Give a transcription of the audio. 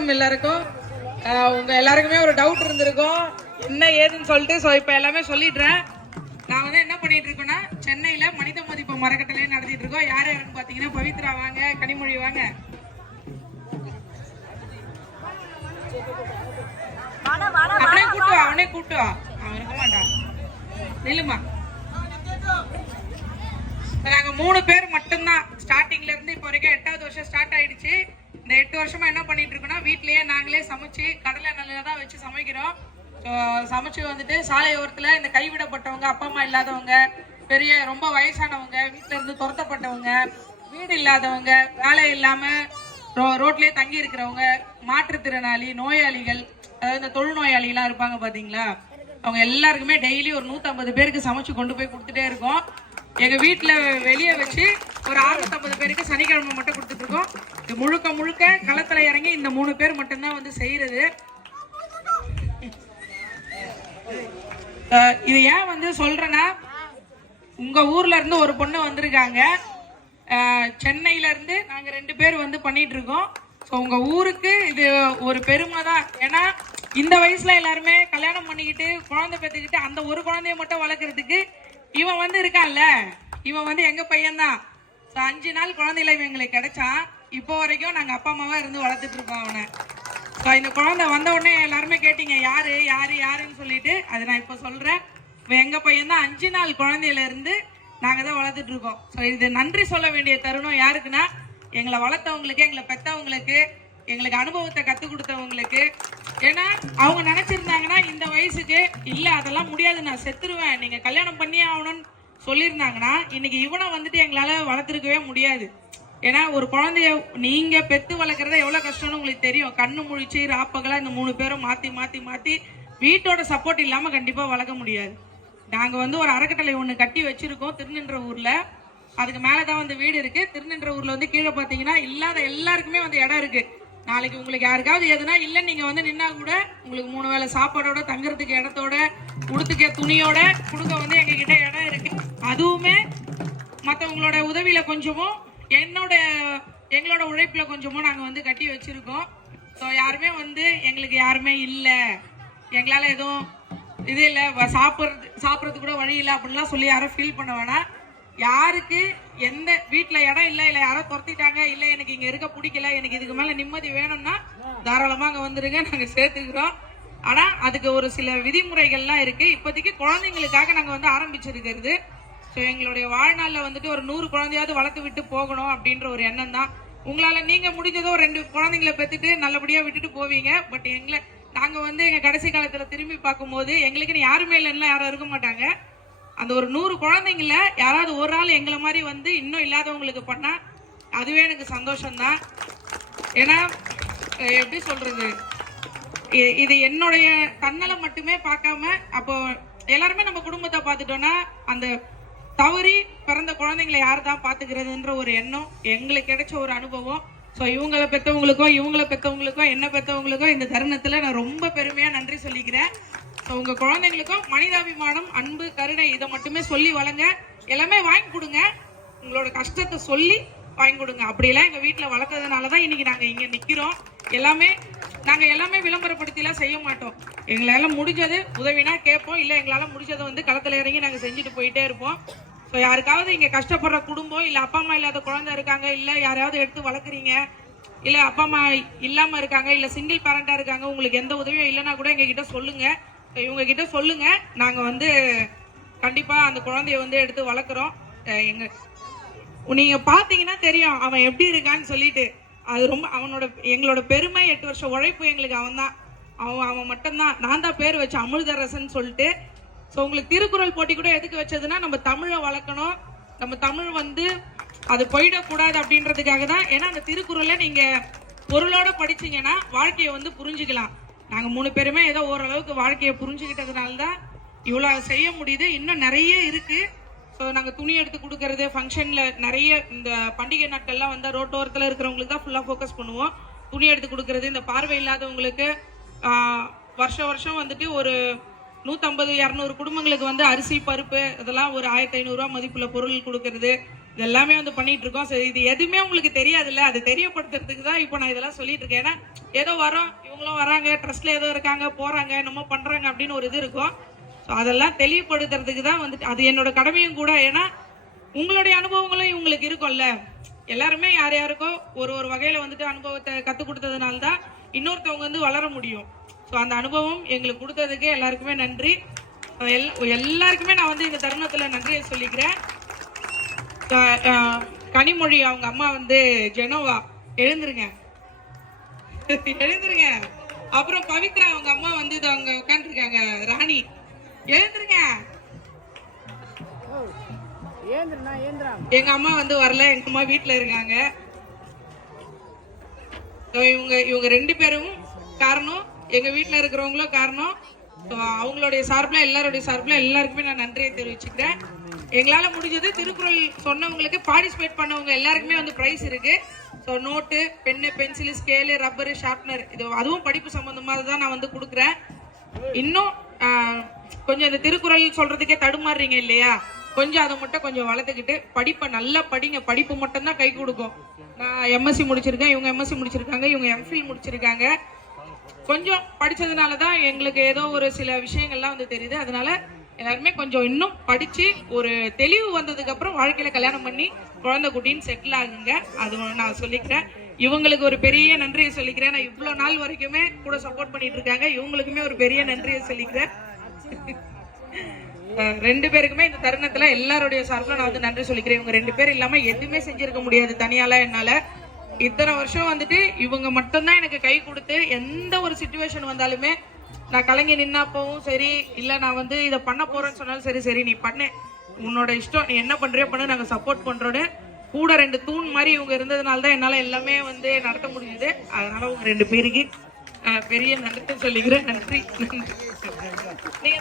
வணக்கம் எல்லாருக்கும். உங்க எல்லாருக்குமே ஒரு டவுட் இருந்திருக்கும். என்ன ஏதுன்னு சொல்லிட்டு ஸோ இப்போ எல்லாமே சொல்லிடுறேன். நான் வந்து என்ன பண்ணிட்டு இருக்கேன்னா சென்னையில மனித மதிப்பு மரக்கட்டளை நடத்திட்டு இருக்கோம். யார் யாருன்னு பார்த்தீங்கன்னா பவித்ரா வாங்க கனிமொழி வாங்க. அவனே கூட்டு வா அவனே கூட்டு வா. அவன் இருக்க மாட்டான். நில்லுமா. நாங்க மூணு பேர் மட்டும்தான். ஸ்டார்டிங்ல இருந்து இப்போ வரைக்கும் எட்டாவது வருஷம் ஸ்டார்ட் ஆயிடுச்சு. இந்த எட்டு வருஷமா என்ன பண்ணிட்டு இருக்கோம்னா வீட்லயே நாங்களே சமைச்சு கடலை நல்ல தான் வச்சு சமைக்கிறோம். ஸோ சமைச்சு வந்துட்டு சாலையோரத்தில் இந்த கைவிடப்பட்டவங்க அப்பா அம்மா இல்லாதவங்க பெரிய ரொம்ப வயசானவங்க வீட்ல இருந்து துரத்தப்பட்டவங்க வீடு இல்லாதவங்க வேலை இல்லாம ரோ ரோட்லயே தங்கி இருக்கிறவங்க மாற்றுத்திறனாளி நோயாளிகள் அதாவது இந்த தொழுநோயாளிலாம் இருப்பாங்க பாத்தீங்களா? அவங்க எல்லாருக்குமே டெய்லி ஒரு 150 பேருக்கு சமைச்சு கொண்டு போய் கொடுத்துட்டே இருக்கோம். எங்க வீட்டில் வெளியே வச்சு ஒரு 650 பேருக்கு சனிக்கிழமை மட்டும் கொடுத்துட்டு இருக்கோம். இது முழுக்க முழுக்க களத்தில் இறங்கி இந்த மூணு பேர் மட்டும்தான் வந்து செய்கிறது இது ஏன் வந்து சொல்கிறேன்னா உங்கள் ஊர்லேருந்து ஒரு பொண்ணு வந்திருக்காங்க. சென்னையிலேருந்து நாங்கள் ரெண்டு பேர் வந்து பண்ணிகிட்ருக்கோம் ஸோ உங்கள் ஊருக்கு இது ஒரு பெருமை தான். ஏன்னா இந்த வயசில் எல்லாருமே கல்யாணம் பண்ணிக்கிட்டு குழந்தை பெற்றுக்கிட்டு அந்த ஒரு குழந்தைய மட்டும் வளர்க்குறதுக்கு இவன் வந்து இருக்கான்ல. இவன் வந்து எங்கள் பையன்தான். ஸோ அஞ்சு நாள் குழந்தையில எங்களுக்கு கிடைச்சா இப்போ வரைக்கும் நாங்கள் அப்பா அம்மாவா இருந்து வளர்த்துட்டு இருக்கோம் அவனை. ஸோ இந்த குழந்தை வந்த உடனே எல்லாருமே கேட்டீங்க யாரு யாரு யாருன்னு சொல்லிட்டு அதை நான் இப்போ சொல்றேன். இப்போ எங்க பையன் தான் அஞ்சு நாள் குழந்தையில இருந்து நாங்க தான் வளர்த்துட்டு இருக்கோம். ஸோ இது நன்றி சொல்ல வேண்டிய தருணம் யாருக்குன்னா எங்களை வளர்த்தவங்களுக்கு எங்களை பெத்தவங்களுக்கு எங்களுக்கு அனுபவத்தை கற்றுக் கொடுத்தவங்களுக்கு. ஏன்னா அவங்க நினச்சிருந்தாங்கன்னா இந்த வயசுக்கு இல்லை அதெல்லாம் முடியாது நான் செத்துருவேன். நீங்கள் கல்யாணம் பண்ணியே ஆகணும்னு சொல்லியிருந்தாங்கன்னா இன்னைக்கு இவனை வந்துட்டு எங்களால் வளர்த்துருக்கவே முடியாது. ஏன்னா ஒரு குழந்தைய நீங்க பெத்து வளர்க்குறத எவ்வளோ கஷ்டம்னு உங்களுக்கு தெரியும். கண்ணு முழிச்சு ராப்பகலா இந்த மூணு பேரும் மாத்தி மாத்தி மாத்தி வீட்டோட சப்போர்ட் இல்லாமல் கண்டிப்பாக வளர்க்க முடியாது. நாங்கள் வந்து ஒரு அறக்கட்டளை ஒன்று கட்டி வச்சிருக்கோம் திருநின்ற ஊரில். அதுக்கு மேலே தான் வந்து வீடு இருக்குது திருநின்ற ஊரில் வந்து கீழே பார்த்தீங்கன்னா இல்லாத எல்லாருக்குமே வந்து இடம் இருக்குது நாளைக்கு உங்களுக்கு யாருக்காவது எதுனா இல்லை நீங்கள் வந்து நின்னா கூட உங்களுக்கு மூணு வேளை சாப்பாடோட தங்குறதுக்கு இடத்தோட உடுத்துக்க துணியோட கொடுக்க வந்து எங்ககிட்ட இடம் இருக்கு. அதுவுமே மற்றவங்களோட உதவியில் கொஞ்சமும் என்னோட எங்களோட உழைப்பில் கொஞ்சமும் நாங்கள் வந்து கட்டி வச்சுருக்கோம். ஸோ யாருமே வந்து எங்களுக்கு யாருமே இல்லை. எங்களால் எதுவும் இது இல்லை. சாப்பிட்றது சாப்பிட்றதுக்கு கூட வழி இல்லை அப்படின்லாம் சொல்லி யாரும் ஃபீல் பண்ண வேணாம். யாருக்கு எந்த வீட்டில் இடம் இல்லை இல்லை யாரோ துரத்திட்டாங்க இல்லை எனக்கு இங்கே இருக்க பிடிக்கல எனக்கு இதுக்கு மேலே நிம்மதி வேணும்னா தாராளமாக அங்கே வந்துருங்க நாங்கள் சேர்த்துக்கிறோம். ஆனால் அதுக்கு ஒரு சில விதிமுறைகள்லாம் இருக்கு. இப்போதைக்கு குழந்தைங்களுக்காக நாங்கள் வந்து ஆரம்பிச்சிருக்கிறது. ஸோ எங்களுடைய வாழ்நாளில் வந்துட்டு ஒரு நூறு குழந்தையாவது வளர்த்து விட்டு போகணும் அப்படின்ற ஒரு எண்ணம் தான். உங்களால் நீங்கள் முடிஞ்சதோ ரெண்டு குழந்தைங்களை பெற்றுட்டு நல்லபடியாக விட்டுட்டு போவீங்க. பட் எங்களை நாங்கள் வந்து எங்கள் கடைசி காலத்தில் திரும்பி பார்க்கும்போது எங்களுக்குன்னு யாருமே இல்லைன்னா யாரும் இருக்க மாட்டாங்க. அந்த ஒரு நூறு குழந்தைங்கள யாராவது ஒரு ஆள் எங்களை மாதிரி வந்து இன்னும் இல்லாதவங்களுக்கு பண்ணா அதுவே எனக்கு சந்தோஷம்தான். ஏன்னா எப்படி சொல்றது? இது என்னுடைய தன்னலை மட்டுமே பார்க்காம அப்போ எல்லாருமே நம்ம குடும்பத்தை பார்த்துட்டோம்னா அந்த தவறி பிறந்த குழந்தைங்களை யார் தான் பார்த்துக்கிறதுன்ற ஒரு எண்ணம் எங்களுக்கு கிடைச்ச ஒரு அனுபவம். ஸோ இவங்களை பெற்றவங்களுக்கும் இவங்கள பெற்றவங்களுக்கும் என்ன பெற்றவங்களுக்கும் இந்த தருணத்தில் நான் ரொம்ப பெருமையாக நன்றி சொல்லிக்கிறேன். உங்க உங்கள் குழந்தைங்களுக்கும் மனிதாபிமானம் அன்பு கருணை இதை மட்டுமே சொல்லி வளங்க. எல்லாமே வாங்கி கொடுங்க. உங்களோட கஷ்டத்தை சொல்லி வாங்கி கொடுங்க. அப்படியெல்லாம் எங்கள் வீட்டில் வளர்த்ததுனால தான் இன்னைக்கு நாங்கள் இங்கே நிற்கிறோம் எல்லாமே நாங்கள் எல்லாமே விளம்பரப்படுத்திலாம் செய்ய மாட்டோம். எங்களால் முடிஞ்சது உதவினா கேட்போம். இல்லை எங்களால் முடிஞ்சதை வந்து களத்தில் இறங்கி நாங்கள் செஞ்சுட்டு போயிட்டே இருப்போம். ஸோ யாருக்காவது இங்கே கஷ்டப்படுற குடும்பம் இல்லை அப்பா அம்மா இல்லாத குழந்தை இருக்காங்க இல்லை யாரையாவது எடுத்து வளர்க்குறீங்க இல்லை அப்பா அம்மா இல்லாமல் இருக்காங்க இல்லை சிங்கிள் பேரண்டாக இருக்காங்க உங்களுக்கு எந்த உதவியும் இல்லைன்னா கூட எங்ககிட்ட சொல்லுங்க. இவங்க கிட்ட சொல்லுங்க. நாங்கள் வந்து கண்டிப்பாக அந்த குழந்தைய வந்து எடுத்து வளர்க்குறோம். எங்க நீங்க பாத்தீங்கன்னா தெரியும் அவன் எப்படி இருக்கான்னு சொல்லிட்டு. அது ரொம்ப அவனோட எங்களோட பெருமை எட்டு வருஷம் உழைப்பு எங்களுக்கு அவன் தான் அவன் அவன் மட்டும்தான். நான் தான் பேர் வச்ச அமிர்தரசன் சொல்லிட்டு. ஸோ உங்களுக்கு திருக்குறள் போட்டி கூட எதுக்கு வச்சதுன்னா நம்ம தமிழை வளர்க்கணும். நம்ம தமிழ் வந்து அது போயிடக்கூடாது அப்படின்றதுக்காக தான். ஏன்னா அந்த திருக்குறளை நீங்க பொருளோட படிச்சீங்கன்னா வாழ்க்கையை வந்து புரிஞ்சுக்கலாம். நாங்கள் மூணு பேருமே ஏதோ ஓரளவுக்கு வாழ்க்கையை புரிஞ்சுக்கிட்டதுனால தான் இவ்வளோ செய்ய முடியுது. இன்னும் நிறைய இருக்குது ஸோ நாங்கள் துணி எடுத்து கொடுக்கறது ஃபங்க்ஷனில் நிறைய இந்த பண்டிகை நாட்கள்லாம் வந்தால் ரோட்டோரத்தில் இருக்கிறவங்களுக்கு தான் ஃபுல்லாக ஃபோக்கஸ் பண்ணுவோம். துணி எடுத்து கொடுக்கறது இந்த பார்வை இல்லாதவங்களுக்கு வருஷம் வருஷம் வந்துட்டு ஒரு நூற்றம்பது இரநூறு குடும்பங்களுக்கு வந்து அரிசி பருப்பு இதெல்லாம் ஒரு ஆயிரத்தி ஐநூறுரூவா மதிப்புள்ள பொருள் கொடுக்கறது. எல்லாமே வந்து பண்ணிட்டு இருக்கோம் ஸோ இது எதுவுமே உங்களுக்கு தெரியாதுல்ல. அது தெரியப்படுத்துறதுக்கு தான் இப்போ நான் இதெல்லாம் சொல்லிட்டு இருக்கேன் ஏன்னா ஏதோ வரோம் இவங்களும் வராங்க ட்ரஸ்ட்ல ஏதோ இருக்காங்க போறாங்க என்னமோ பண்றாங்க அப்படின்னு ஒரு இது இருக்கும். ஸோ அதெல்லாம் தெளிவுபடுத்துறதுக்கு தான் வந்துட்டு அது என்னோட கடமையும் கூட. ஏன்னா உங்களுடைய அனுபவங்களும் இவங்களுக்கு இருக்கும்ல. எல்லாருமே யார் யாருக்கோ ஒரு ஒரு வகையில வந்துட்டு அனுபவத்தை கற்றுக் கொடுத்ததுனால தான் இன்னொருத்தவங்க வந்து வளர முடியும். ஸோ அந்த அனுபவம் எங்களுக்கு கொடுத்ததுக்கு எல்லாருக்குமே நன்றி. எல் எல்லாருக்குமே நான் வந்து இந்த தருணத்தில் நன்றியை சொல்லிக்கிறேன். கனிமொழி அவங்க அம்மா வந்து ஜெனோவா. எழுந்துருங்க. எழுந்துருங்க. அப்புறம் பவித்ரா அவங்க அம்மா வந்து இது அங்க உட்காந்துருக்காங்க ராணி எழுந்துருங்க. எங்க அம்மா வந்து வரல எங்க அம்மா வீட்ல இருக்காங்க. இவங்க இவங்க ரெண்டு பேரும் காரணம். எங்க வீட்ல இருக்கிறவங்களும் காரணம். அவங்களுடைய சார்பில் எல்லாருடைய சார்பில் எல்லாருக்குமே நான் நன்றியை தெரிவிச்சுக்கிறேன். எங்களால் முடிஞ்சது திருக்குறள் சொன்னவங்களுக்கு பார்ட்டிசிபேட் பண்ணவங்க எல்லாருக்குமே வந்து ப்ரைஸ் இருக்கு. So note pen pencil scale rubber sharpener இது அதுவும் படிப்பு சம்மந்தமாக தான் நான் வந்து கொடுக்குறேன். இன்னும் கொஞ்சம் இந்த திருக்குறள் சொல்றதுக்கே தடுமாறுறீங்க இல்லையா? கொஞ்சம் அதை மட்டும் கொஞ்சம் வளர்த்துக்கிட்டு படிப்பை நல்லா படிங்க. படிப்பு மட்டும்தான் கை கொடுக்கும். நான் எம்எஸ்சி முடிச்சிருக்கேன். இவங்க எம்எஸ்சி முடிச்சிருக்காங்க. இவங்க எம்ஃபில் முடிச்சிருக்காங்க. கொஞ்சம் படித்ததுனால தான் எங்களுக்கு ஏதோ ஒரு சில விஷயங்கள்லாம் வந்து தெரியுது. அதனால எல்லாருமே கொஞ்சம் இன்னும் படிச்சு ஒரு தெளிவு வந்ததுக்கு அப்புறம் வாழ்க்கையில கல்யாணம் பண்ணி குழந்தை குட்டின்னு செட்டில் ஆகுங்க. அது நான் சொல்லிக்கிறேன். இவங்களுக்கு ஒரு பெரிய நன்றியை சொல்லிக்கிறேன். நான் இவ்வளோ நாள் வரைக்குமே கூட சப்போர்ட் பண்ணிட்டு இருக்காங்க. இவங்களுக்குமே ஒரு பெரிய நன்றியை சொல்லிக்கிறேன். ரெண்டு பேருக்குமே இந்த தருணத்துல எல்லாருடைய சார்பிலும் நான் வந்து நன்றி சொல்லிக்கிறேன். இவங்க ரெண்டு பேர் இல்லாம எதுவுமே செஞ்சிருக்க முடியாது தனியால என்னால. இத்தனை வருஷம் வந்துட்டு இவங்க மட்டும்தான் எனக்கு கை கொடுத்து எந்த ஒரு சுச்சுவேஷன் வந்தாலுமே நான் கலங்கி நின்னப்பவும் சரி இல்லை நான் வந்து இதை பண்ண போறேன்னு சொன்னாலும் சரி சரி நீ பண்ணு. உன்னோட இஷ்டம் நீ என்ன பண்றியோ பண்ணு நாங்கள் சப்போர்ட் பண்றோன்னு கூட ரெண்டு தூண் மாதிரி இவங்க இருந்ததுனால தான் என்னால் எல்லாமே வந்து நடத்த முடிஞ்சுது. அதனால உங்க ரெண்டு பேருக்கு பெரிய நன்றி சொல்லிக்கிறேன். நன்றி நீங்க